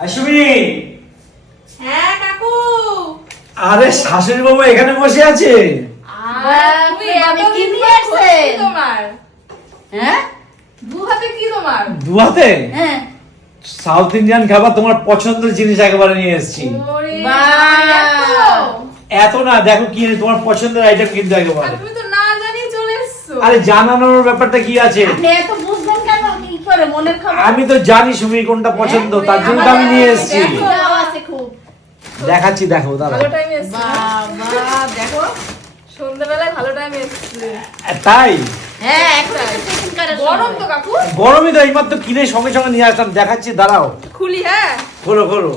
আশুমি হ্যাঁ কাকু। আরে শাশুড়ি বাবু এখানে বসে আছে। তুমি বাবা, কি নিয়ে পর তোমার? হ্যাঁ? দু হাতে কি তোমার? দুয়াতে হ্যাঁ। সাউথ ইন্ডিয়ান খাবার তোমার পছন্দের জিনিস একেবারে নিয়ে এসেছি। এত? এত না দেখো কি তোমার পছন্দের আইটেম কিন্তু একেবারে। তুমি তো না জানি চলে এসছো। আরে জানানোর ব্যাপারটা কি আছে? আপনি এত বুঝবেন মনের খবর আমি তো জানি সুমি কোনটা পছন্দ তার জন্য আমি নিয়ে এসেছি। দেখো। দাও আছে খুব। দেখাচ্ছি দেখো দাদা ভালো টাইমে এসছো। বাবা দেখো সন্ধ্যাবেলায় ভালো টাইমে এসছো। তাই? হ্যাঁ গরম তো কাকু। গরমই তো এইমাত্র কিনে সঙ্গে সঙ্গে নিয়ে আসলাম। দেখাচ্ছি দাঁড়াও। খুলি হ্যাঁ। খোলো খোলো।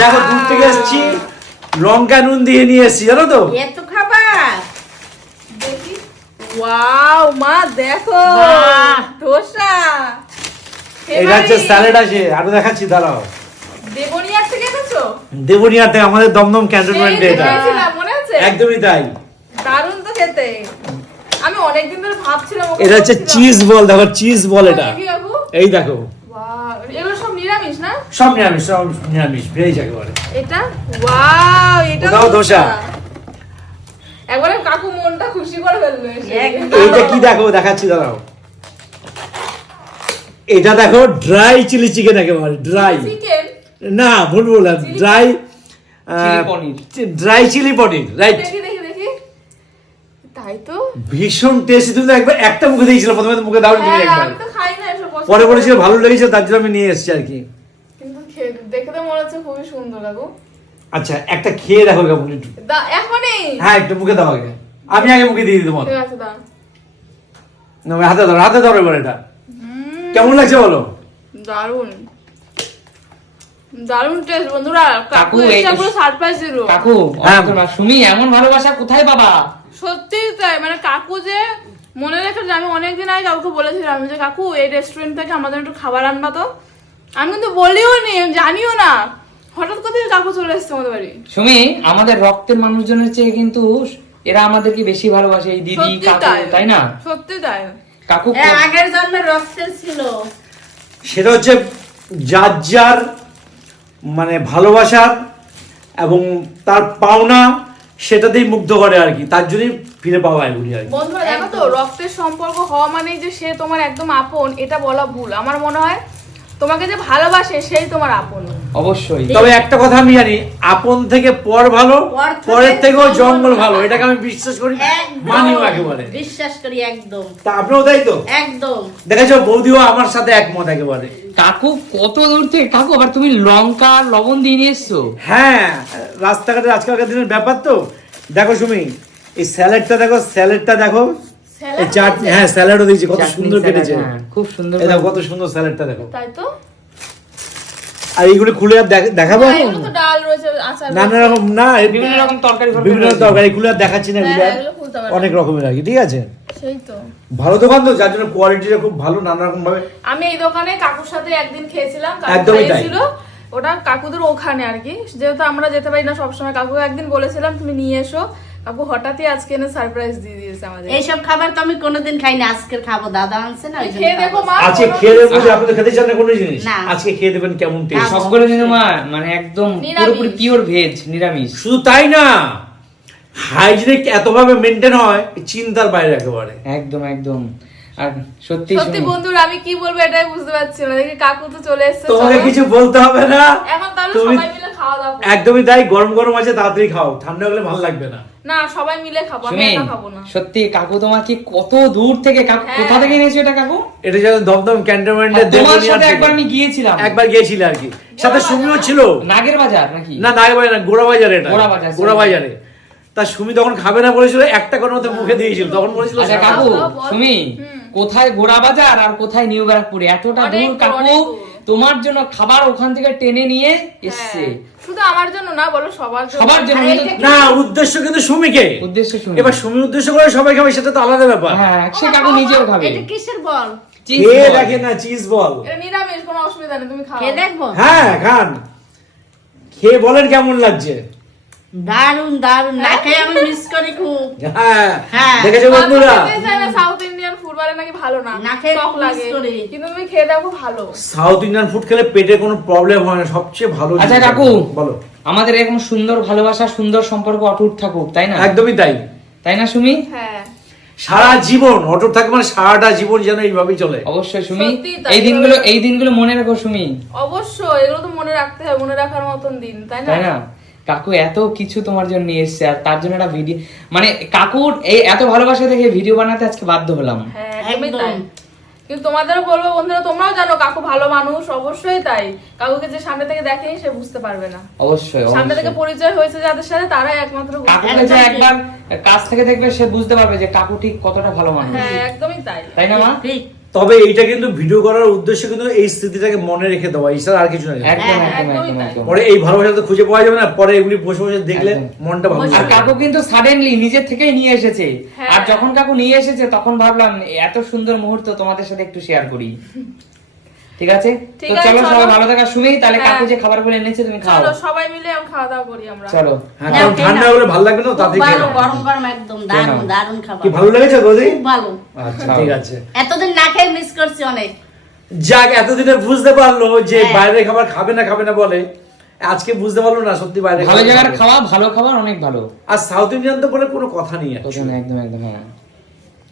দেখো দূর থেকে এসেছি। লঙ্কা নুন দিয়ে নিয়ে এসেছি জানো তো? এত খাবার। দেখি। ওয়াও মা দেখো। ধোসা। এটা হচ্ছে। স্যালাড আছে আরও দেখাচ্ছি দাঁড়াও। দেবনিয়ার থেকে এনেছো দেবনিয়ার থেকে আমাদের দমদম ক্যান্টনমেন্টে এটা। মনে আছে? একদমই তাই। দারুণ তো খেতে। আমি অনেকদিন ধরে ভাবছিলাম এটা হচ্ছে চিজ বল দেখো চিজ বল এটা। এই দেখো। এগুলো সব নিরামিষ না? সব নিরামিষ সব নিরামিষ ভেজ একেবারে। এটা? ওয়াও এটা ওটাও ধোসা। একবারে কাকু মনটা খুশি করে ফেলল কি দেখো দেখাচ্ছি দাঁড়াও। এটা দেখো ড্রাই চিলি চিকেন একেবারে ড্রাই না ভুল বললাম dry dry chilli paneer. Right দেখি দেখি দেখি। তাই তো? ভীষণ টেস্টি তুমি তো একবার একটা মুখে দিয়েছিল প্রথমে মুখে দাও তুমি হ্যাঁ, একবার। পরে করি। বলেছিল ভালো লেগেছে তার জন্য আমি নিয়ে এসেছি আর কি। কিন্তু দেখে তো মনে হচ্ছে খুবই সুন্দর কাকু আচ্ছা একটা খেয়ে দেখো কেমন একটু। এখনই? হ্যাঁ একটু মুখে দাও আগে। আমি আগে মুখে দিয়ে দিই তোমার। হাতে ধরো হাতে ধরো এবার এটা। কেমন লাগছে বলো? দারুণ দারুণ টেস্ট বন্ধুরা কাকু কাকু, পুরো সারপ্রাইজ দিল। কাকু হ্যাঁ। অনেক ধন্যবাদ। সুমি এমন ভালোবাসা কোথায় পাবা? সত্যি তাই মানে কাকু যে মনে রেখে আমি অনেকদিন আগে কাউকে বলেছিলাম যে কাকু এই রেস্টুরেন্ট থেকে আমাদের একটু খাবার আনবা তো। আমি কিন্তু বলিও নি জানিও না। হঠাৎ করে কাকু চলে এসছে আমাদের বাড়ি। সুমি আমাদের রক্তের মানুষজনের চেয়ে কিন্তু এরা আমাদেরকে বেশি ভালোবাসে এই দিদি কাকু তাই তাই না? সত্যি তাই। কাকু আগের জন্মের রক্তের ছিল। সেটা হচ্ছে যার যার মানে ভালোবাসার এবং তার পাওনা সেটাতেই মুগ্ধ করে আর কি। তার জন্যই ফিরে পাওয়া এগুলি আর কি। বন্ধুরা দেখো তো রক্তের সম্পর্ক হওয়া মানেই যে সে তোমার একদম আপন এটা বলা ভুল। আমার মনে হয় তোমাকে যে ভালোবাসে সেই তোমার আপন। অবশ্যই। তবে একটা কথা আমি জানি আপন থেকে পর ভালো পরের থেকেও জঙ্গল ভালো। এটাকে আমি বিশ্বাস করি মানিও একেবারে। বিশ্বাস করি একদম। তা আপনিও তাই তো? একদম। দেখেছ বৌদিও আমার সাথে একমত একেবারে। কাকু কত দূর থেকে কাকু আবার তুমি লঙ্কা আর লবণ দিয়ে নিয়ে এসছো? হ্যাঁ রাস্তাঘাটে আজকালকার দিনের ব্যাপার তো। দেখো সুমি এই স্যালাডটা দেখো স্যালাডটা দেখো। এই চাটনি হ্যাঁ স্যালাডও দিয়েছে কত সুন্দর কেটেছে। হ্যাঁ, খুব সুন্দর দেখো কত সুন্দর স্যালাডটা দেখো। তাই তো? আর এইগুলো খুলে আর দেখাবো? হ্যাঁ, নানা রকম না বিভিন্ন রকম তরকারি বিভিন্ন। তরকারি এগুলো আর দেখাচ্ছি না এগুলো। হ্যাঁ, অনেক রকমের আর কি ঠিক আছে? সেই তো। ভালো দোকান তো যার জন্য কোয়ালিটিটা খুব ভালো নানা রকম ভাবে। আমি এই দোকানে কাকুর সাথে একদিন খেয়েছিলাম কাকু একদমই তাই। ওটা কাকুদের ওখানে আর কি। যেহেতু আমরা যেতে পারি না সবসময় কাকুকে একদিন বলেছিলাম তুমি নিয়ে এসো। কাকু হঠাৎই আজকে এনে সারপ্রাইজ দিয়ে দিয়েছে আমাদের। এইসব খাবার তো আমি কোনোদিন খাই না আজকের খাব। দাদা আনছে না খেয়ে দেখো মা। আজকে খেয়ে কিছু- দেবেন আপনি খেতে চান না কোনো জিনিস? আজকে খেয়ে দেবেন কেমন টেস্ট সবগুলো কিন্তু মা মানে একদম পুরোপুরি পিওর ভেজ নিরামিষ। শুধু তাই না হাইজিনিক এতভাবে মেনটেন হয় চিন্তার বাইরে একেবারে। একদম একদম। আর সত্যি সত্যি বন্ধুরা আমি কি বলব এটাই বুঝতে পারছি না। দেখি কাকু তো চলে এসেছে তোমাকে কিছু বলতে হবে না? এখন তাহলে সবাই খাওয়া দাওয়া একদমই তাই গরম গরম আছে তাড়াতাড়ি খাও। ঠান্ডা হলে ভালো লাগবে না। না সবাই মিলে খাব আমি সুমি একা খাব না। সত্যি কাকু তোমাকে কত দূর থেকে কাকু হ্যাঁ। কোথা থেকে এনেছো এটা কাকু? এটা যেন দমদম ক্যান্টনমেন্টের তোমার সাথে একবার আমি গিয়েছিলাম। একবার গিয়েছিল আর কি। সাথে সুমিও ছিল। নাগের বাজার নাকি? না নাগবাজার না গোড়াবাজারে এটা। গোড়াবাজার, sorry। গোড়াবাজারে। তা সুমি তখন খাবে না বলেছিল একটা কোনো মতো মুখে দিয়েছিল। তখন বলেছিল আচ্ছা কাকু সুমি কোথায় গোড়া বাজার আর কোথায় নিউ ব্যারাকপুরে? এতটা দূর কাকু তোমার জন্য খাবার ওখান থেকে টেনে নিয়ে এসছে হ্যাঁ। শুধু আমার জন্য না বলো সবার জন্য। সবার না উদ্দেশ্য কিন্তু সুমিকে। উদ্দেশ্য এবার সুমি উদ্দেশ্য করে সবাই খাবে সেটা তো আলাদা ব্যাপার। হ্যাঁ সে কাকু নিজেও খাবে। এটা কিসের বল? Cheese খেয়ে না চিজ বল? এটা নিরামিষ কোনো অসুবিধা নেই তুমি খাও। খেয়ে দেখব? হ্যাঁ খান। খেয়ে বলেন কেমন লাগছে? দারুণ দারুণ না খেয়ে আমি মিস করি খুব। হ্যাঁ হ্যাঁ। দেখেছ বন্ধুরা? সাউথ নাকি ভালো না না খেয়ে টক লাগে। কিন্তু তুমি খেয়ে দেখো ভালো। সাউথ ইন্ডিয়ান ফুড খেলে পেটে কোনো প্রবলেম হয় না সবচেয়ে ভালো আচ্ছা কাকু বলো। আমাদের এরকম সুন্দর ভালোবাসা সুন্দর সম্পর্ক অটুট থাকুক তাই না? একদমই তাই। তাই না সুমি? হ্যাঁ। সারা জীবন অটুট থাকবে মানে সারাটা জীবন যেন এইভাবেই চলে। অবশ্যই সুমি। এই দিনগুলো এই দিনগুলো মনে রাখো সুমি। অবশ্যই এগুলো তো মনে রাখতে হবে মনে রাখার মতন দিন তাই না? তাই না? কাকু এত কিছু তোমার জন্য নিয়ে এসছে আর তার জন্য একটা ভিডিও মানে কাকুর এই এত ভালোবাসা দেখে ভিডিও বানাতে আজকে বাধ্য হলাম। হ্যাঁ। একদমই তাই। কিন্তু তোমাদেরও বলব বন্ধুরা তোমরাও জানো কাকু ভালো মানুষ অবশ্যই তাই। কাকুকে যে সামনে থেকে দেখেনি সে বুঝতে পারবে না। অবশ্যই সামনে থেকে পরিচয় হয়েছে যাদের সাথে তারাই একমাত্র কাকুকে যে একবার কাছ থেকে দেখবে সে বুঝতে পারবে যে কাকু ঠিক কতটা ভালো মানুষ। হ্যাঁ একদমই তাই। তাই না মা? ঠিক। তবে এইটা কিন্তু ভিডিও করার উদ্দেশ্য কিন্তু এই স্মৃতিটাকে মনে রেখে দেওয়া এছাড়া আর কিছু না। একদম হ্যাঁ, একদম একদম পরে এই ভালোবাসা তো খুঁজে পাওয়া যাবে না পরে এগুলি বসে বসে দেখলে মনটা ভালো আর কাকু কিন্তু সাডেনলি নিজের থেকেই নিয়ে এসেছে। হ্যাঁ। আর যখন কাকু নিয়ে এসেছে তখন ভাবলাম এত সুন্দর মুহূর্ত তোমাদের সাথে একটু শেয়ার করি। ঠিক আছে? তো চলো। সবাই ভালো থাকা শুনি তাহলে হ্যাঁ। কাকু যে খাবারগুলো এনেছে তুমি খাও। চলো সবাই মিলে এখন খাওয়া দাওয়া করি আমরা। চলো। হ্যাঁ ঠান্ডা হলে ভালো লাগবে না তো তাতে। গরম গরম একদম দারুণ। দারুণ খাবার। কি ভালো লেগেছে বৌদি খুব ভালো। আচ্ছা ঠিক আছে। এতদিন খেয়ে মিস করছি অনেক। যাক এতদিনে বুঝতে পারল যে বাইরে বাইরের খাবার খাবে না খাবে না বলে। আজকে বুঝতে পারল না সত্যি বাইরে ভালো জায়গার খাওয়া ভালো খাবার অনেক ভালো। আর সাউথ ইন্ডিয়ান তো বলে কোনো কথা নেই একদম একদম একদম হ্যাঁ।